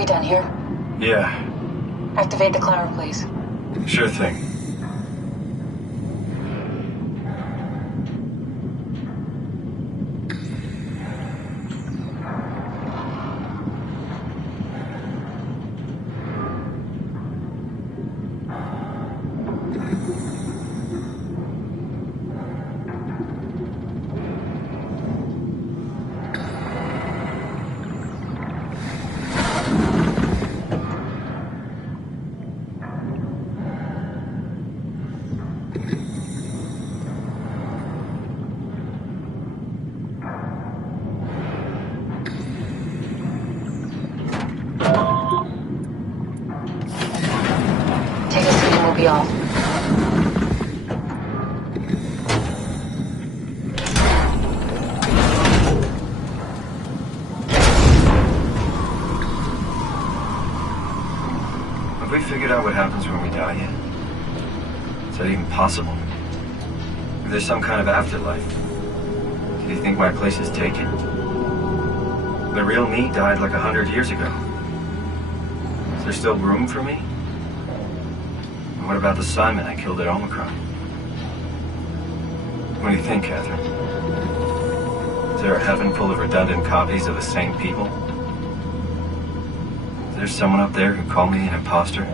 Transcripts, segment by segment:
we done here? Yeah. Activate the climber, please. Sure thing. Take a seat and we'll be off. Have we figured out what happens when we die yet? Is that even possible? If there's some kind of afterlife, do you think my place is taken? The real me died like 100 years ago. Is there still room for me? And what about the Simon I killed at Omicron? What do you think, Catherine? Is there a heaven full of redundant copies of the same people? Is there someone up there who called me an imposter?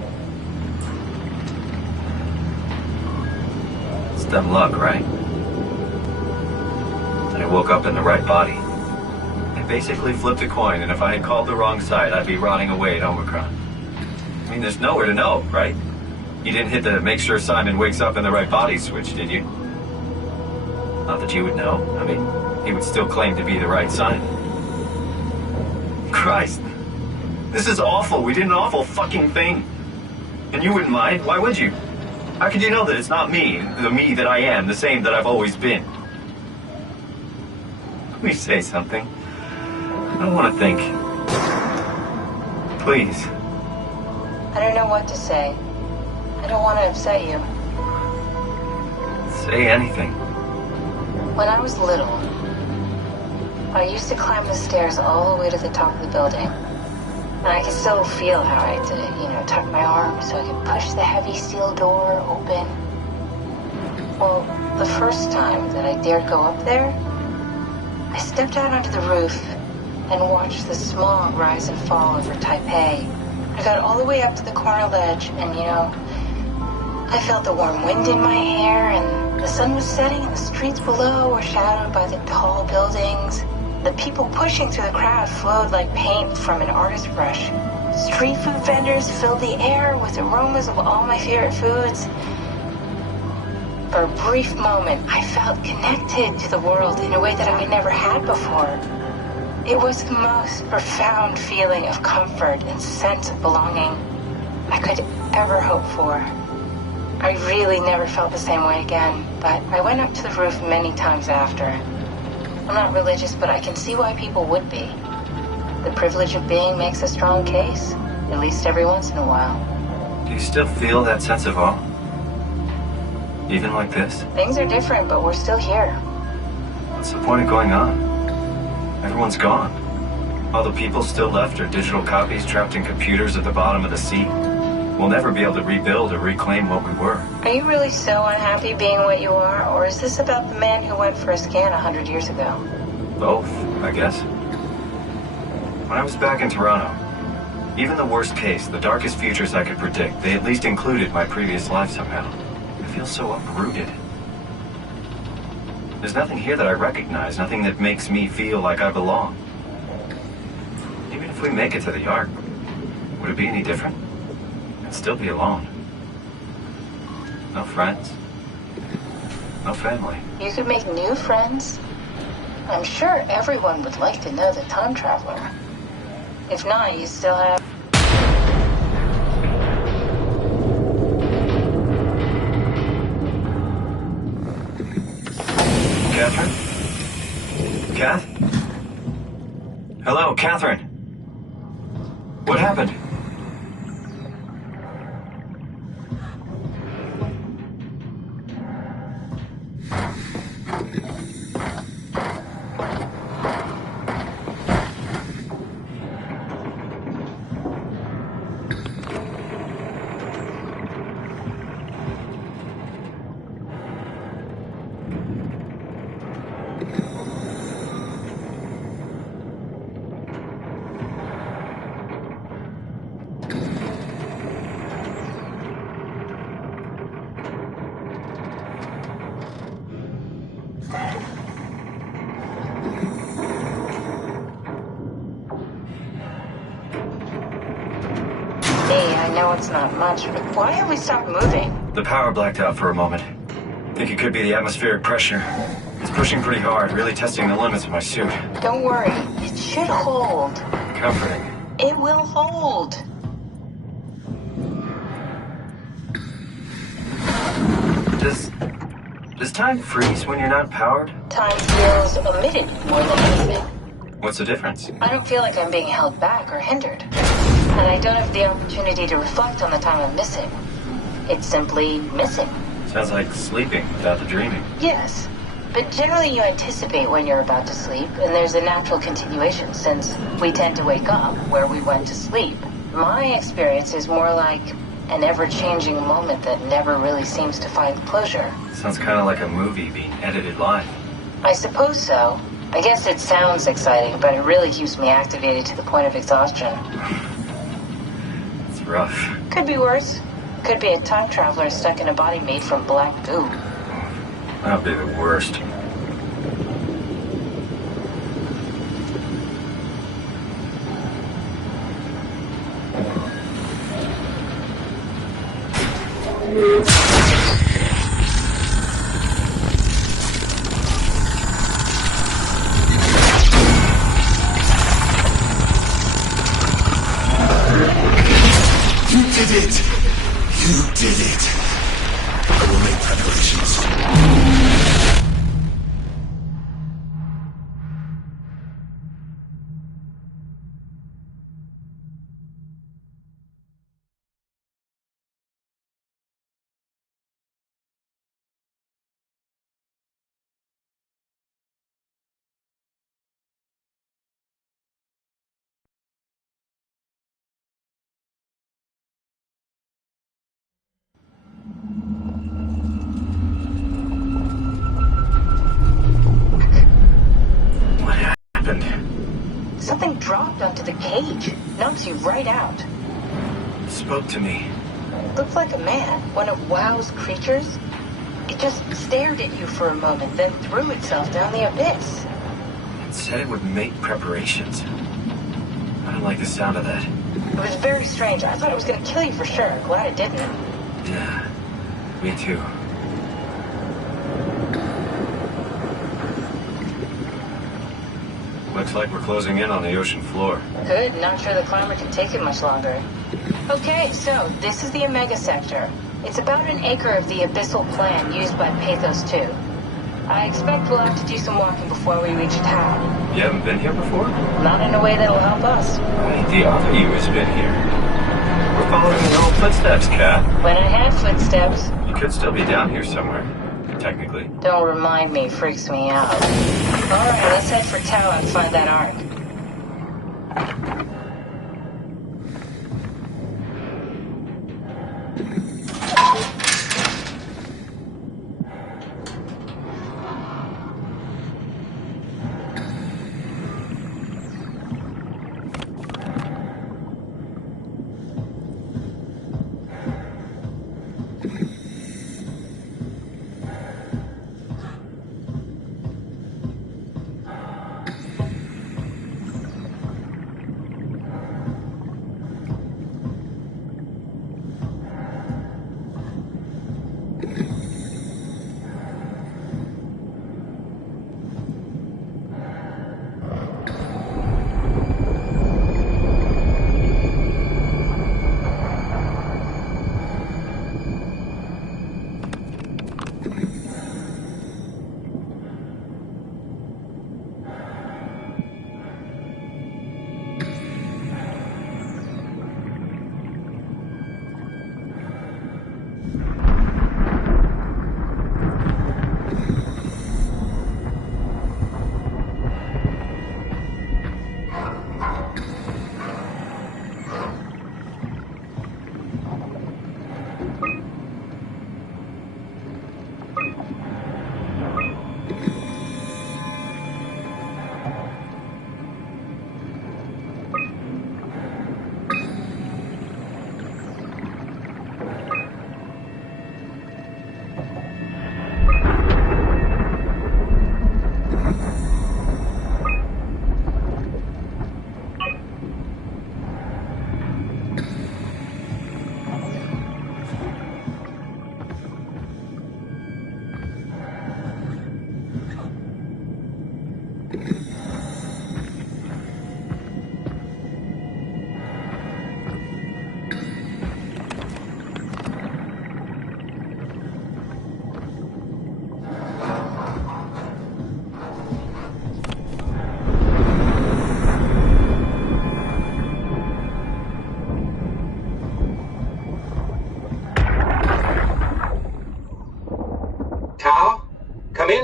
It's dumb luck, right? I woke up in the right body. I basically flipped a coin, and if I had called the wrong side, I'd be rotting away at Omicron. I mean, there's nowhere to know, right? You didn't hit the make sure Simon wakes up in the right body switch, did you? Not that you would know. I mean, he would still claim to be the right Simon. Christ. This is awful. We did an awful fucking thing. And you wouldn't mind? Why would you? How could you know that it's not me, the me that I am, the same that I've always been? Please say something. I don't want to think. Please. I don't know what to say. I don't want to upset you. Say anything. When I was little, I used to climb the stairs all the way to the top of the building. And I could still feel how I had to, tuck my arm so I could push the heavy steel door open. Well, the first time that I dared go up there, I stepped out onto the roof and watched the smog rise and fall over Taipei. I got all the way up to the corner ledge and, I felt the warm wind in my hair and the sun was setting and the streets below were shadowed by the tall buildings. The people pushing through the crowd flowed like paint from an artist's brush. Street food vendors filled the air with aromas of all my favorite foods. For a brief moment, I felt connected to the world in a way that I never had before. It was the most profound feeling of comfort and sense of belonging I could ever hope for. I really never felt the same way again, but I went up to the roof many times after. I'm not religious, but I can see why people would be. The privilege of being makes a strong case, at least every once in a while. Do you still feel that sense of awe? Even like this? Things are different, but we're still here. What's the point of going on? Everyone's gone. All the people still left are digital copies trapped in computers at the bottom of the sea. We'll never be able to rebuild or reclaim what we were. Are you really so unhappy being what you are, or is this about the man who went for a scan 100 years ago? Both, I guess. When I was back in Toronto, even the worst case, the darkest futures I could predict, they at least included my previous life somehow. I feel so uprooted. There's nothing here that I recognize, nothing that makes me feel like I belong. Even if we make it to the Ark, would it be any different? I'd still be alone. No friends. No family. You could make new friends. I'm sure everyone would like to know the time traveler. If not, you still have... Catherine? Kath? Hello, Catherine. What happened? know it's not much, but why have we stopped moving? The power blacked out for a moment. Think it could be the atmospheric pressure. It's pushing pretty hard, really testing the limits of my suit. Don't worry, it should hold. Comforting. It will hold. Does time freeze when you're not powered? Time feels omitted more than anything. What's the difference? I don't feel like I'm being held back or hindered. And I don't have the opportunity to reflect on the time I'm missing. It's simply missing. Sounds like sleeping without the dreaming. Yes. But generally you anticipate when you're about to sleep, and there's a natural continuation since we tend to wake up where we went to sleep. My experience is more like an ever-changing moment that never really seems to find closure. Sounds kind of like a movie being edited live. I suppose so. I guess it sounds exciting, but it really keeps me activated to the point of exhaustion. It's rough. Could be worse. Could be a time traveler stuck in a body made from black goo. That'd be the worst. You did it! You did it! I will make preparations. Something dropped onto the cage. Knocks you right out. It spoke to me. Looks like a man. One of WoW's creatures. It just stared at you for a moment, then threw itself down the abyss. It said it would make preparations. I don't like the sound of that. It was very strange. I thought it was going to kill you for sure. Glad it didn't. Yeah, me too. Looks like we're closing in on the ocean floor. Good. Not sure the climber can take it much longer. Okay, so this is the Omega Sector. It's about an acre of the abyssal plan used by Pathos 2. I expect we'll have to do some walking before we reach town. You haven't been here before? Not in a way that'll help us. Wait, the other you has been here. We're following your old footsteps, Kat. When I had footsteps. You could still be down here somewhere, technically. Don't remind me, freaks me out. Alright, let's head for Tau and find that ark.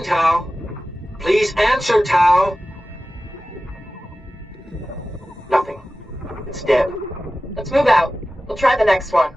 in, Tao. Please answer, Tao. Nothing. It's dead. Let's move out. We'll try the next one.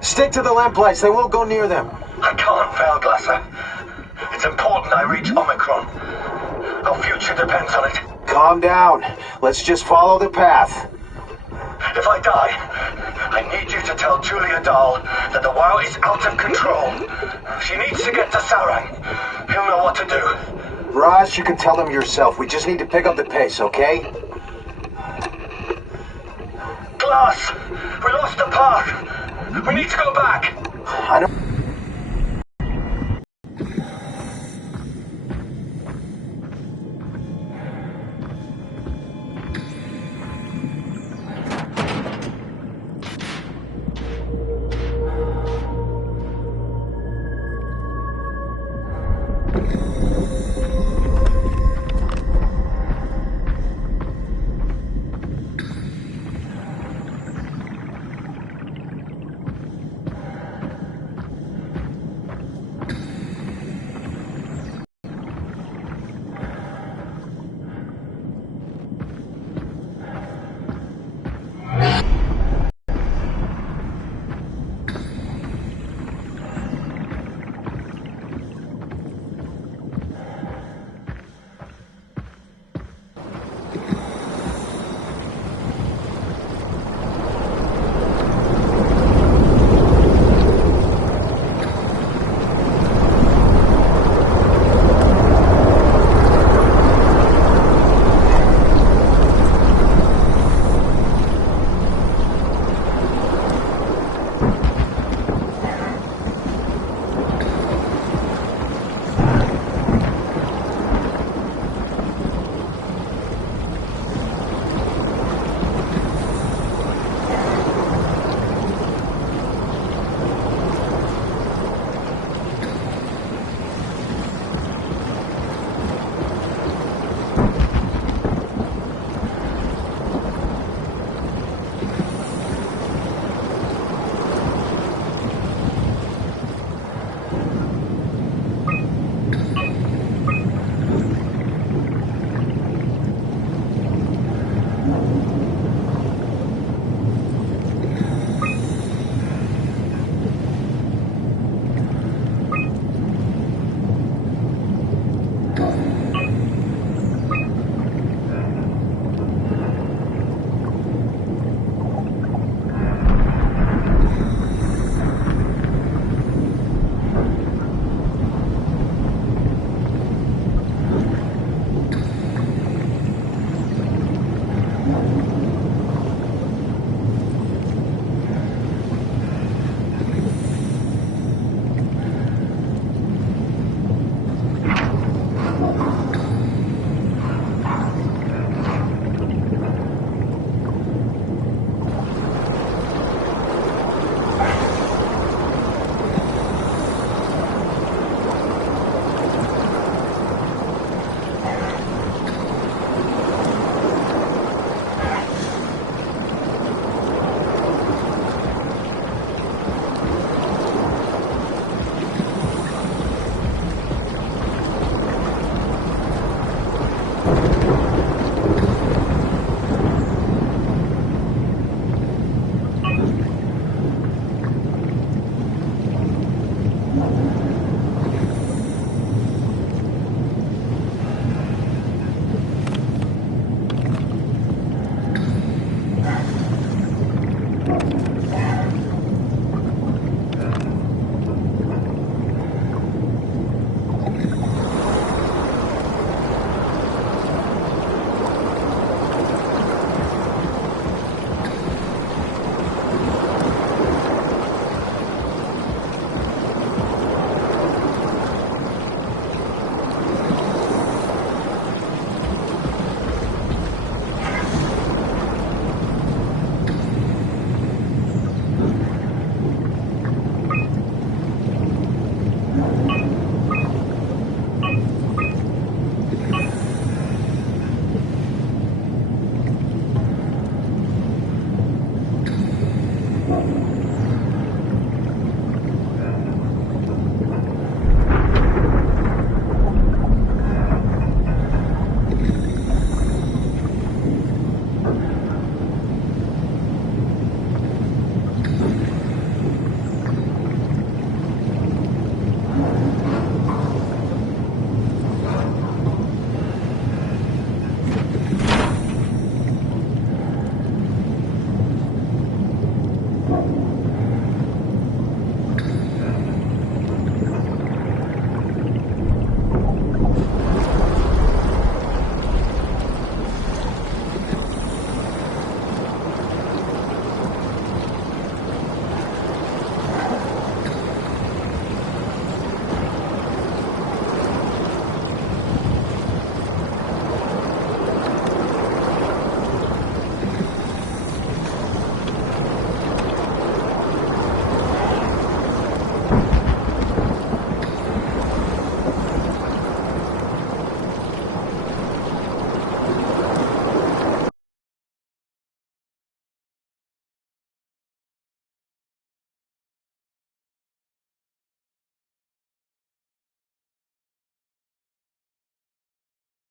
Stick to the lamplights, they won't go near them. I can't, Valglasser. It's important I reach Omicron. Our future depends on it. Calm down. Let's just follow the path. If I die, I need you to tell Julia Dahl that the WoW is out of control. She needs to get to Sarang. He'll know what to do. Raj, you can tell them yourself. We just need to pick up the pace, okay? Glass! We lost the path! We need to go back! I don't...